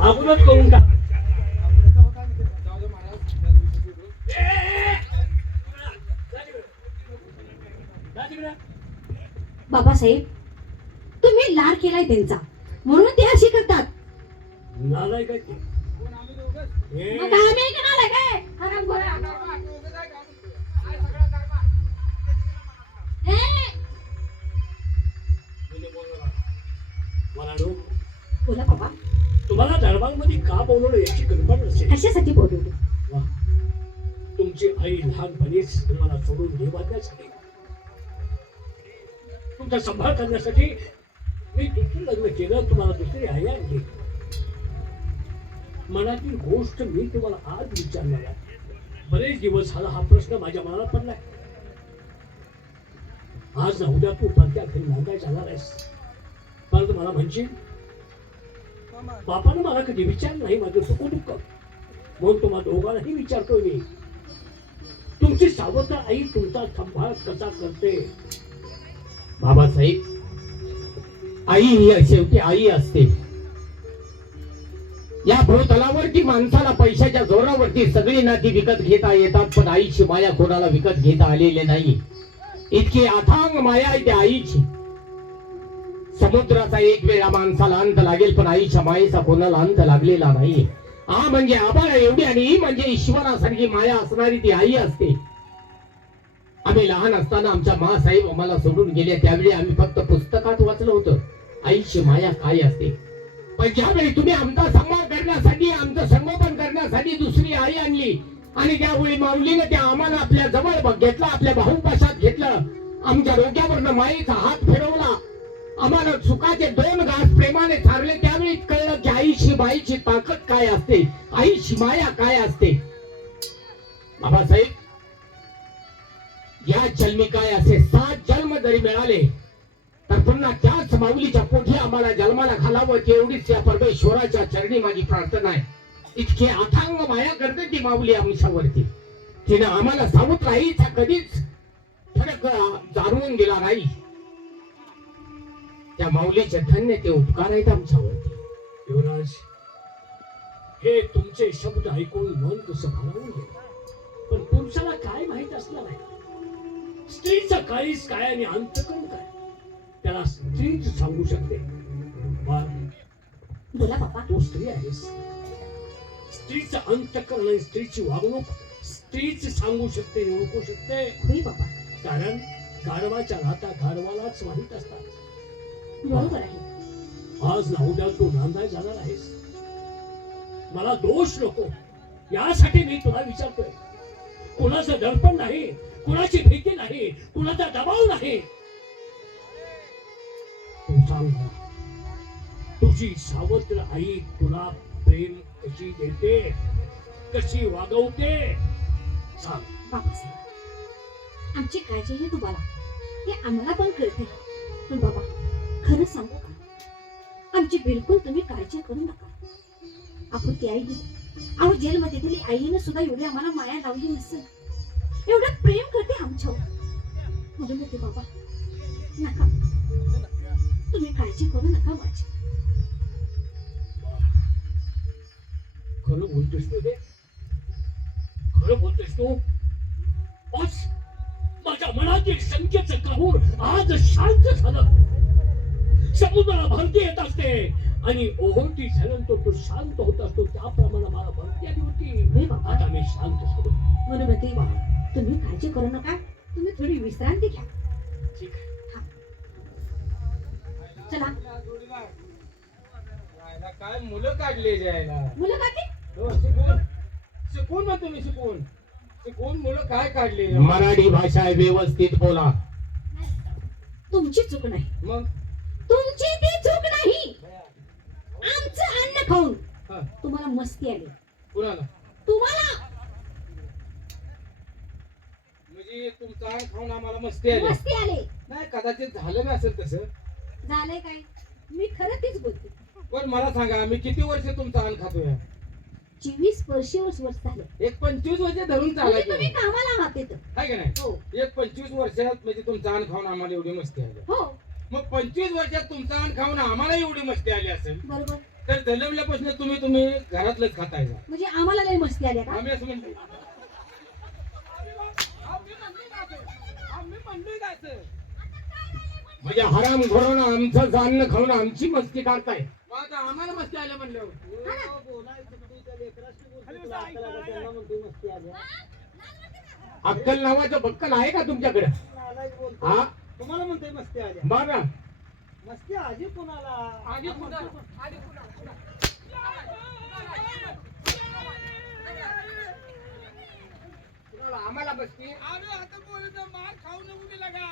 अगोदर करून टाक. बाबासाहेब, तुम्ही लाड केलाय त्यांचा म्हणून ते अशी करतात. नालाय काय ते? मग आम्ही का नालाय काय? हरामखोरा. बोला बाबा. तुम्हाला दरबारमध्ये का बोलवलं याची कल्पना नसेल. कशासाठी बोलवलं? वा. तुमची आई लहानपणीच तुम्हाला सोडून निवाडण्यासाठी, तुमचा सांभाळ करण्यासाठी मी दुसरं लग्न केलं, तुम्हाला दुसरी आई आणली. मनातील गोष्ट मी तुम्हाला आज विचारणार आहे. बरेच दिवस झाला हा प्रश्न माझ्या मनाला पडलाय. आज ना उद्या तू परत्या घरी नांदाय जाणार आहेस, परंतु मला म्हणशील बापानं मला कधी विचारलं नाही माझं सुख दुःख, म्हणून तुम्हाला दोघांनाही विचारतोय मी. तुमची सावत्र आई तुमचा सांभाळ कसा करते? बाबासाहेब, आई ही शेवटी आई असते. या भूतलावरती माणसाला पैशाच्या जोरावरती सगळी नाती विकत घेता येतात, पण आईची माया कोणाला विकत घेता आलेली नाही. इतकी अथांग माया आहे त्या आईची. समुद्राचा एक वेळा माणसाला अंत लागेल, पण आईच्या मायेचा कोणाला अंत लागलेला नाही. आ म्हणजे आबाळा एवढी आणि ई म्हणजे ईश्वरासारखी माया असणारी ती आई असते. आम्ही लहान असताना आमच्या मासाहेब आम्हाला सोडून गेल्या, त्यावेळी आम्ही फक्त पुस्तकात वाचलं होतं आईची माया काय असते. पण ज्यावेळी तुम्ही आमचा सांभाळ करण्यासाठी, आमचं संगोपन करण्यासाठी दुसरी आई आणली आणि त्यावेळी माऊलीने त्या आम्हाला आपल्या जवळ घेतलं, आपल्या भाऊपाशात घेतलं, आमच्या डोक्यावरनं माईचा हात फिरवला, आम्हाला सुखाचे 2 घास प्रेमाने चारले, त्यावेळी कळलं की आईची बाईची ताकद काय असते, आईची माया काय असते. बाबासाहेब, या जन्मी काय असे 7 जन्म जरी मिळाले तर पुन्हा त्याच माऊलीच्या पोटी आम्हाला जन्माला घालावं, एवढीच या परमेश्वराच्या चरणी माझी प्रार्थना आहे. इतकी अथांग माया करते ती माऊली आमच्यावरती. तिने आम्हाला सावत्र आईचा कधीच फरक जाणवून दिला नाही. त्या माऊलीचे धन्य ते उपकार आहेत आमच्यावरती. युवराज, हे तुमचे शब्द ऐकून मन कसं भारावून गेलं. पण पुरुषाला काय माहित असणार आहे, स्त्रीचं काळीच काय आणि अंतकरण काय त्याला स्त्रीच सांगू शकते. बोला बाबा. तू स्त्री आहेस, स्त्रीचं अंतकरण आणि स्त्रीची वागणूक स्त्रीच सांगू शकते, ओळखू शकते. होय बाबा. कारण गाढवाच्या राहता गाढवालाच माहित असतात. बरोबर आहे. आज ना उद्या तू नांदाय जाणार आहेस, मला दोष नको यासाठी मी तुला विचारतोय. कुणाचं दडपण नाही, कुणाची भीती नाही, कुणाचा दबाव नाही. तू सांग, तुझी सावत्र आई तुला प्रेम कशी देते, कशी वागवते? सांग. बाबासाहेब, आमची काळजी आहे तुम्हाला, हे आम्हाला पण कळते. पण बाबा, खरं सांगू का, आमची बिलकुल तुम्ही काळजी करू नका. आपण ती आई, अहो जेलमध्ये गेली आईने सुद्धा एवढी आम्हाला माया लावली नसेल, एवढं प्रेम करते आमच्यावर. म्हणून ते बाबा, नका तुम्ही काळजी करू नका माझी. खरं बोलतोस तू, ते खरं बोलतोस तू. बस, माझ्या मनातील संख्येचं कहूर आज शांत झालं. समुद्राला भरती येत असते आणि ओहोटी झाल्यानंतर तो शांत होत असतो, त्याप्रमाणे मला भरती आली होती. आता मी शांत झालो. म्हणून ते तुम्ही काळजी करू नका, तुम्ही थोडी विश्रांती घ्या. ठीक आहे. चला. काय मुलं काढले जायला. मुलं काढली? शिकून ना तुम्ही, शिकून मुलं काय काढले. मराठी भाषा व्यवस्थित बोला. तुमची चूक नाही, मग तुमची ती चूक नाही. आमचं अन्न खाऊन तुम्हाला मस्ती आली. कुणाला? तुम्हाला. म्हणजे तुमचा खाऊन आम्हाला मस्ती आली. मस्ती आली नाही, कदाचित झालं नसेल तसं. झालंय काय? मी खरं तेच बोलते. पण मला सांगा, मी किती वर्ष तुमचा अन्न खातोय? 24 वर्ष झालं. एक 25 वर्ष धरून म्हणजे चालायचं तुम्ही कामाला आहात इथं. आहे का नाही? हो एक 25 वर्षात म्हणजे तुमचा अन्न खाऊन आम्हाला एवढी मस्ती आली. हो मग 25 वर्षात तुमचा अन्न खाऊन आम्हाला एवढी मस्ती आली असेल बरोबर. तर जन्मल्यापासून तुम्ही घरातलंच खातायचा. म्हणजे आम्हाला लय मस्ती आल्या का? आम्ही असं म्हणतो. आम्ही म्हणलोय का असं? म्हणजे हराम घोरून आमचं अन्न खाऊन आमची मस्ती काढताय. मग आता आम्हाला मस्ती आल्या म्हणल्यावर अक्कल नावाचं बक्कल आहे का तुमच्याकडे? हा तुम्हाला म्हणतोय मस्ती आल्या. बरं मस्ती आधी कोणाला? आधी कुणाला? आम्हाला मस्ती आम्ही आता बोलतो मार खाऊ नको दिला का?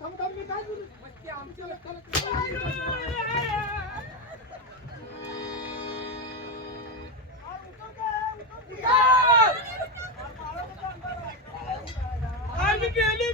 थांब, मी काय बोलू? मस्ती आमच्या आम्ही गेली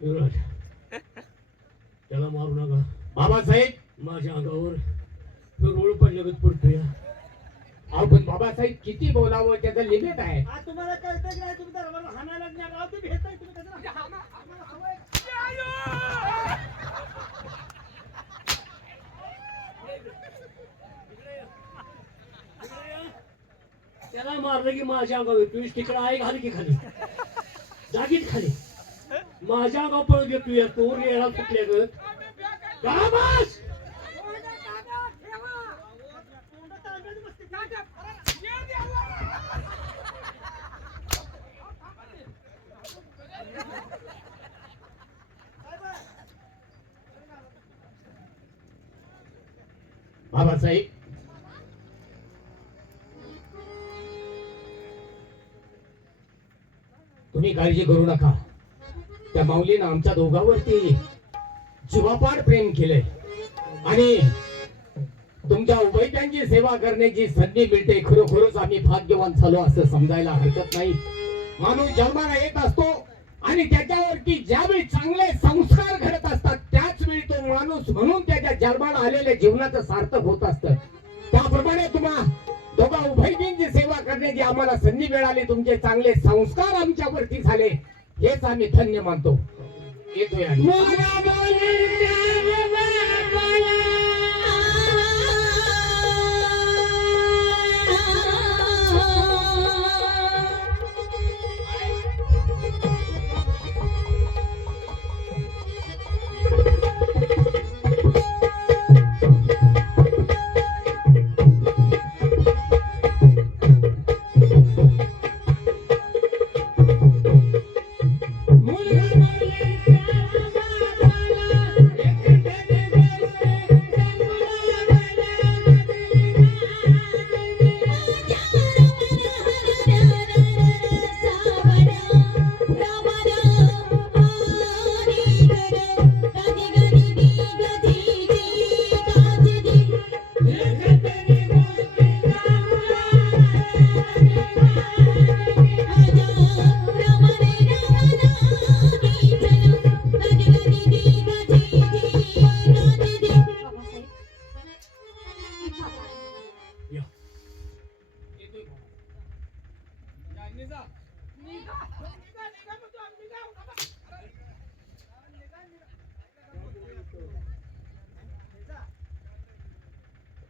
युवराज त्याला मारू नका. बाबासाहेब माझ्या अंगावर तो रोड पडल्यागत पडतोय. अहो पण बाबासाहेब किती बोलावं त्याचं लिमिट आहे. आज तुम्हाला कळतं की नाही? तुम्ही दरबार हाणायला लागणार आहोत. तुम्ही भेटताय, तुम्ही कसं आम्हाला सवय आहे. त्याला मारलं की माझ्या अंगावर येतोय. तिकडे आहे खाली की खाली जागीच खाली माझ्या अंगावर पळत येतोय. तो रेळा कुठल्या ग गावास बाबासाहेब तुम्ही काळजी करू नका. त्या माऊलीनं आमच्या दोघांवरती जीवापाड प्रेम केलंय आणि तुमच्या उभयतांची सेवा करण्याची संधी मिळते. खरोखरच आम्ही भाग्यवान झालो असं समजायला हरकत नाही. माणूस जन्माला येत असतो आणि त्याच्यावरती ज्यावेळी चांगले संस्कार घडत असतात त्याच वेळी तो माणूस म्हणून त्याच्या जन्माला आलेल्या जीवनाचं सार्थक होत असतं. त्याप्रमाणे तुम्हा दोघा उभयजींची सेवा करण्याची आम्हाला संधी मिळाली. तुमचे चांगले संस्कार आमच्यावरती झाले हेच आम्ही धन्य मानतो. येतोय आणि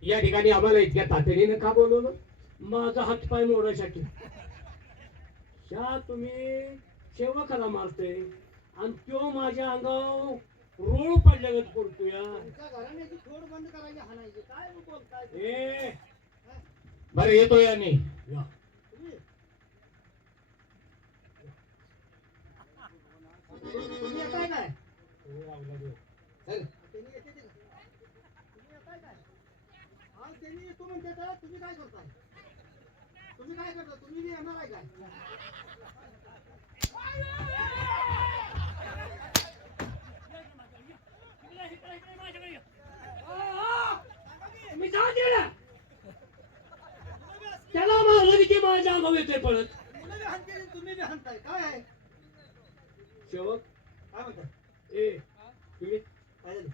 या ठिकाणी आम्हाला इतक्या तातडीनं का बोलवलं? माझा हातपाय मोडायसाठी. ह्या तुम्ही सेवकाला मारते आणि तो माझ्या अंगावर रोळ पडल्यागत पडतो या तुमच्या घराण्याची थोड बंद करायची हाणायची काय बोलताय ए बरं येतो याने या तुम्ही तुम्ही येताय काय चल. त्यांनी येते ते तुम्ही येताय काय हा त्यांनी येतो म्हणते तर तुम्ही काय करताय तुम्ही काय करता तुम्ही बी येणार आहे काय मी जा तिकडे. त्याला मारलं की माझ्या अंगावर येते पळत मुलं बी हाणते तुम्ही बी हाणताय काय आहे शेवक काय म्हणताय ए तुम्ही काय झालं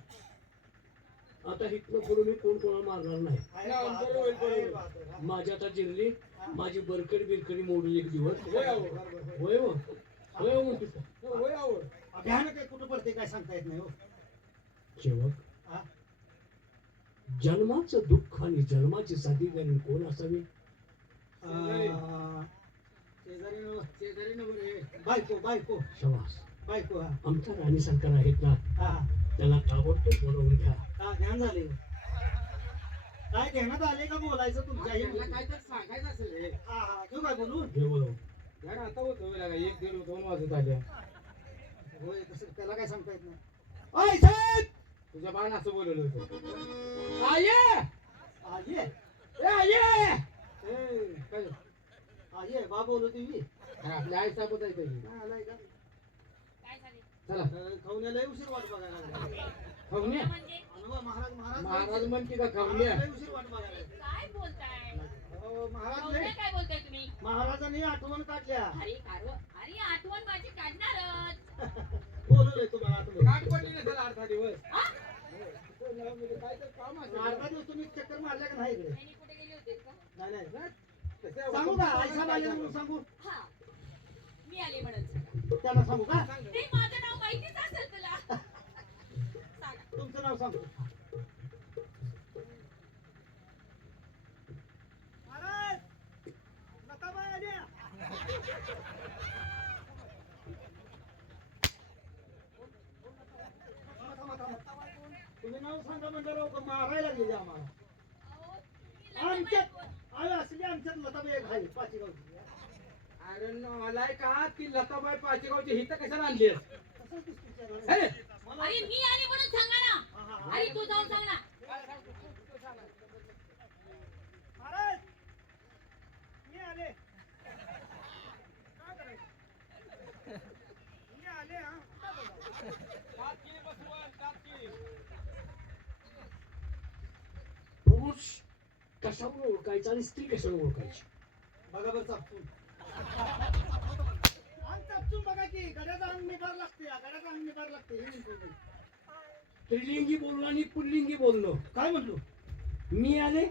आता इथनं पुढे मी कोण कोणाला मारणार नाही आहे बहादूर, आहे बहादूर, हा. माझी आता जिरली माझी बरकडी बिरकडी मोडली एक दिवस होय अहो, बरोबर. होय हो होय हो म्हणतो होय अहो. भयानक आहे कुठं पडते काय सांगता येत नाही हो शेवक हा? जन्माचं दुःख आणि जन्माची साधी गणी कोण असावी शेजारी रे बायको बायको शवास बायको हा आमच्या राणी सरकार आहेत ना हा त्याला ताबडतोब बोलवून घ्या हा ध्यान झाले काय ध्यानात आले का बोलायचं तुमच्याही काय तर सांगायचं असेल रे. हा हा घेऊ काय बोलून घे बोलवून यार आता होतो वेळा 1-1:30-2 वाजत आल्या. होय तसं त्याला काय सांगता येत नाही ओय साहेब तुझ्या बाण असं बोलवलं होतं. आये हा ये ए आये ए काय हा ये बा बोलवते मी अरे आपल्या आई साहेबच आहे त्याची. हा, आलाय का चला खावण्याला उशीर वाट बघायला लागला. खाऊन्या अनुभव, महाराज महाराज महाराज म्हणते का खाऊन्या महाराज लय उशीर वाट बघायला लागले. काय बोलताय हो, महाराज पाहुणे लय काय बोलताय तुम्ही महाराजांनी आठवण काढल्या अरे अरे आठवण माझी काढणारच बोलवलंय तुम्हाला आठवण गाठ पडली नसेल 8-10 दिवस. हा? काय तर काम असेल. 8 दिवस तुम्ही चक्कर मारल्या का नाही इकडे त्यांनी कुठे गेले होते का नाही नाही तसं सांगू का आई साहेब आले म्हणून सांगू हा मी आले म्हणून सांगा. त्यांना सांगू का ते माझं नाव माहितीच असेल तुला सांगा तुमचं नाव सांगू महाराज लताबाई आल्या तुम्ही नाव सांगा म्हणजे मारायला गेले आम्हाला अहो, तुम्ही आमच्यात लग्न आम्ही असली आमच्यात लताबाई एक आहे पाचीगावची अरे नालाय का ती लताबाई पाचेगावची हित कशाला आणली तसंच दिसतं विचारायला. मला अरे मी आले म्हणून सांगा ना हा, हा, हा. अरे तू जाऊन सांग ना महाराज मी आले काय करायचं मी आले हा पुरुष कशावर ओळखायचा आणि स्त्री कशावर ओळखायची बघा बरं चापसून अंग चापसून बघा की गड्याचा अंग निभार लागते गड्याचा अंग निभार लागते हे म्हणतो मी. स्त्रीलिंगी बोलणं आणि पुल्लिंगी बोलणं काय म्हटलो मी आले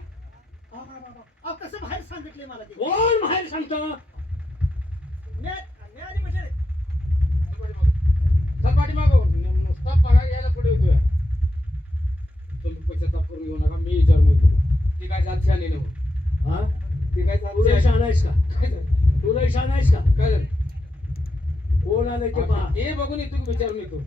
अहो कसं बाहेर सांगितले मला ते कोण बाहेर सांगतो मी आले म्हणजे सपाटी मागव नुसता पगार यायला पुढे होतोय. तुम्ही पश्चाताप करून घेऊ नका मी विचारून येतो. ती काय जात शाने नव्ह. हा ती काय जात तुला शाने- शान आहेस का काय झालं? तुला शान आहेस का काय झालं? कोण आलं ते पहा हे बघून येतो की विचारून येतो.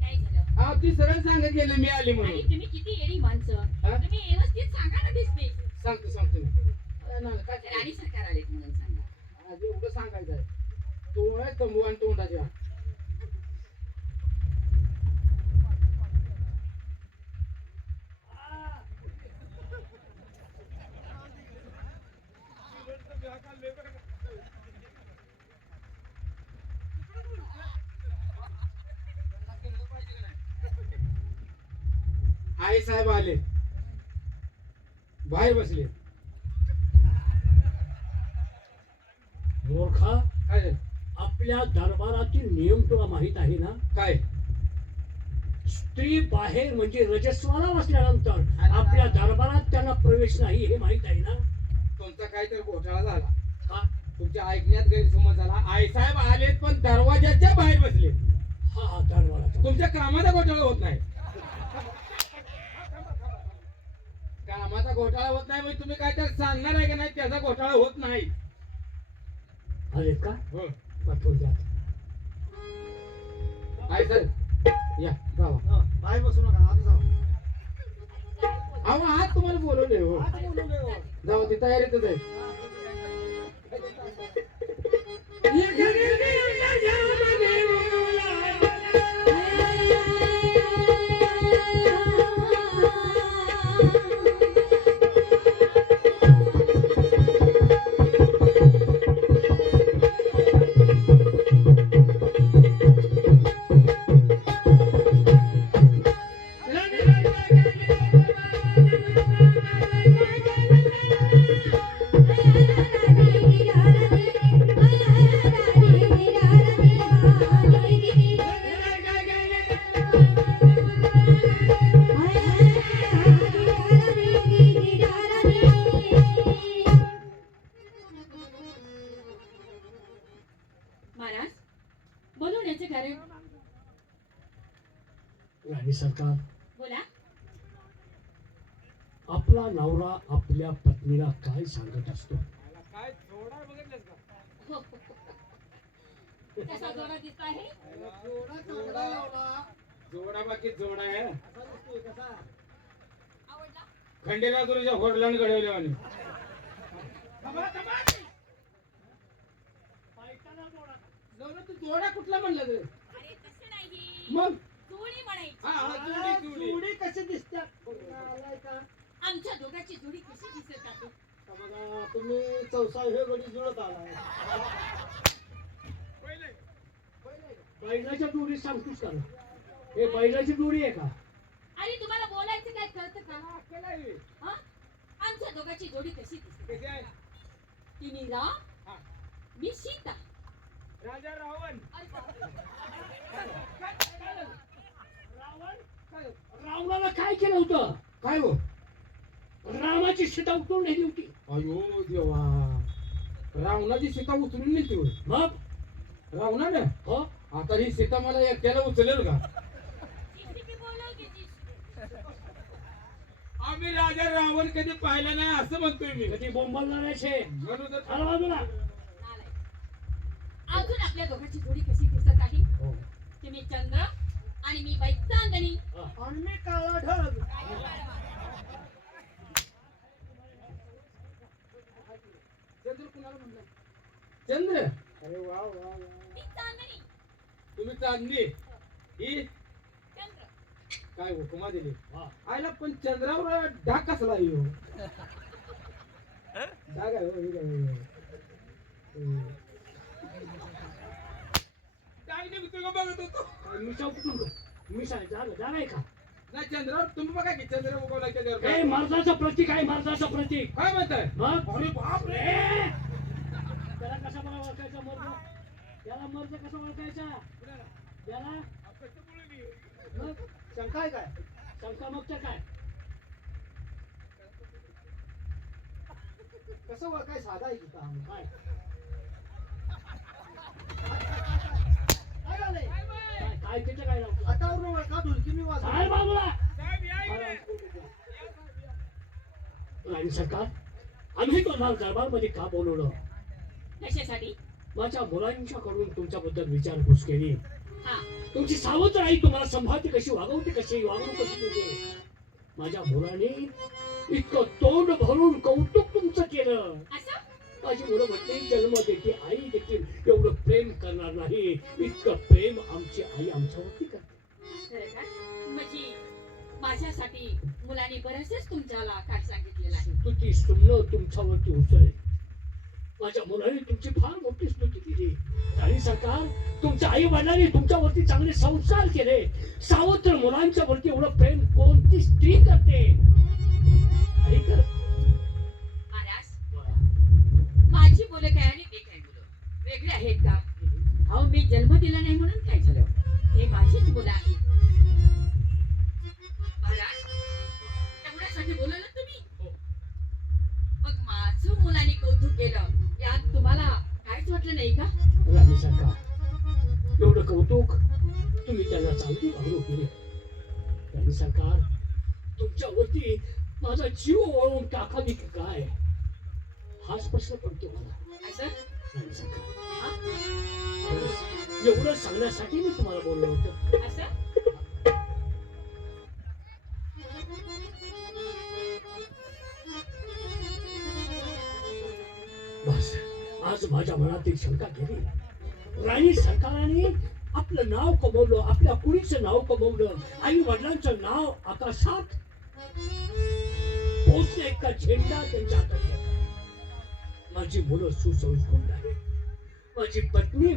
काय झालं हा ती सरळ सांगत गेले मी आले आणि म्हणून. तुम्ही किती येडी माणसं हा? तुम्ही व्यवस्थित सांगा ना दिसते सांगतो अरे ना, काय राणी सरकार आलेत म्हणून सांगा आज एवढं सांगायचं आहे. तू आहे तंबू आणि तोंडाच्या आई साहेब आले बाहेर बसले. मूर्खा काय झालं? आपल्या दरबारातील नियम तुला माहित आहे ना काय स्त्री बाहेर म्हणजे रजस्वाला बसल्यानंतर आपल्या दरबारात त्यांना प्रवेश नाही हे माहित आहे ना तुमचा काहीतरी घोटाळा झाला. हा तुमच्या ऐकण्यात गैरसमज झाला. आई साहेब आलेत पण दरवाजाच्या बाहेर बसले. हा हा दरबाराचा तुमच्या कामाचा घोटाळा होत नाही. कामाचा घोटाळा होत नाही म्हणजे तुम्ही काय तर सांगणार आहे का नाही त्याचा घोटाळा होत नाही. आलेत का हो पाठवून द्या आहे सर या जावा हं, बाहेर बसू नका आता जाऊ अहो आज तुम्हाला बोलवले हो आता बोलवलंय हो. जाऊ ती तयारीतच आहे महाराज बोलवण्याचे कारण राणी सरकार, बोला. आपला नवरा आपल्या पत्नीला काय सांगत असतो? काय जोडा बघितलंस का हो, हो, हो. कसा जोडा दिसत आहे? जोडा चांगला लावला. जोडा बाकी जोडा आहे असा दिसतोय कसा आवडला? खंडेराजुरीच्या होडलांड घडवल्या म्हणे जोडा तू जोडा कुठला म्हणला तू अरे तसे नाही, मग जोडी म्हणायची. हा हा आ, जोडी जोडी जोडी कशी दिसतात आलाय का आमच्या दोघांची जोडी कशी दिसत आहे? का बघा तुम्ही चौसा हे गडी जुळत आलाय बैलाच्या जोडी सांगतोस का? हे बैलाची जोडी आहे का? अरे तुम्हाला बोलायचं काय कळतं का? केलं आहे. हा? आमच्या दोघांची जोडी कशी दिसते? कशी आहे तिने राम, हा. मी सीता. राजा रावण रावणाला काय केलं होतं? काय हो रामाची सीता उचलून नेली होती. अयो देवा रावणाची सीता उचलून नेली होय. मग रावणानं हो आता ही सीता मला एकट्याला उचलेल का JCB बोलव की आम्ही राजा रावण कधी पाहिला नाही असं म्हणतोय मी कधी बोंबलणार आहे शे? म्हणून तर चला बाजूला. नालायक. अजून आपल्या दोघांची जोडी कशी दिसत आहे? हो. तुम्ही चंद्र आणि मी बाई चांदणी. आणि मी काळा ढग चंद्र कुणाला म्हणलं चंद्र अरे वा वा वा मी चांदणी. तुम्ही चांदणी ही चंद्र. काय हुकुमा दिली हा. आयला पण चंद्रावर डाग कसला येऊ डाग आहे हो, हे काय, हे काय. काय नाही मी तुला बघत होतो मिशा कुठून गं? मिशा जागा आहे का? नाही चंद्रावर तुम्ही बघा की चंद्र उगवला त्याच्यावर हे काय मर्दाचं प्रतीक आहे, मर्दाचं प्रतीक. काय म्हणताय मग अरे बाप रे ए! त्याला कसा बरा ओळखायचा मर्द? त्याला मर्द कसा ओळखायचा? त्याला मग शंका आहे काय शंका मग त्या काय? कसं ओळखाय साधा आहे की काम काय काय झालंय काय काय त्याचं काय लावतो? हातावर ओळखा ढोलकी मी काय वाजवतो बाबूला? राणी सरकार, आम्ही तो लाल दरबारमध्ये का बोलवलं? कशासाठी? माझ्या मुलांच्याकडून तुमच्याबद्दल विचारपूस केली. हा. तुमची सावत्र आई तुम्हाला संभाळते कशी, वागवते कशी, वागणूक कशी देते. माझ्या मुलाने इतकं तोंड भरून कौतुक तुमचं केलं. असं? माझी मुलं म्हटली जन्म देते आई देखील एवढं प्रेम करणार नाही. इतकं प्रेम आमची आई आमच्यावरती करते. खरं का? म्हणजे माझ्यासाठी मुलांनी बरेचसेच तुमच्याला काय सांगितलेलं आहे. स्तुती सुमनं तुमच्यावरती उचल. माझ्या मुलाने तुमची फार मोठी स्तुती केली. राणी सरकार, तुमच्या आई वडिलांनी तुमच्यावरती चांगले संस्कार केले. सावत्र मुलांच्या वरती एवढं प्रेम कोणती स्त्री करते? आई कर. महाराज, माझी मुलं काय आणि ते काय मुलं वेगळे आहेत का? अहो मी जन्म दिला नाही म्हणून काय झालं? हे माझीच मुलं आहेत. महाराज, एवढ्यासाठी बोलवलं तुम्ही? मग माझं मुलांनी कौतुक केलं यात तुम्हाला काहीच वाटलं नाही का? राणी सरकार, एवढं कौतुक तुम्ही त्यांना चांगली वागणूक केली. राणी सरकार, तुमच्यावरती माझा जीव ओळून टाकावी की काय हाच प्रश्न पडतो मला. असं? राणी सरकार, हा? खरंच एवढं सांगण्यासाठी मी तुम्हाला बोललो होतो. असं बस आज माझ्या मनातील शंका गेली. राणी सरकाराने आपलं नाव कमवलं, आपल्या कुळीचं नाव कमवलं, आई वडिलांचं नाव आकाशात पोचले, का झेंडा त्यांच्या हातात घेतला. माझी मुलं सुसंस्कृत आहेत, माझी पत्नी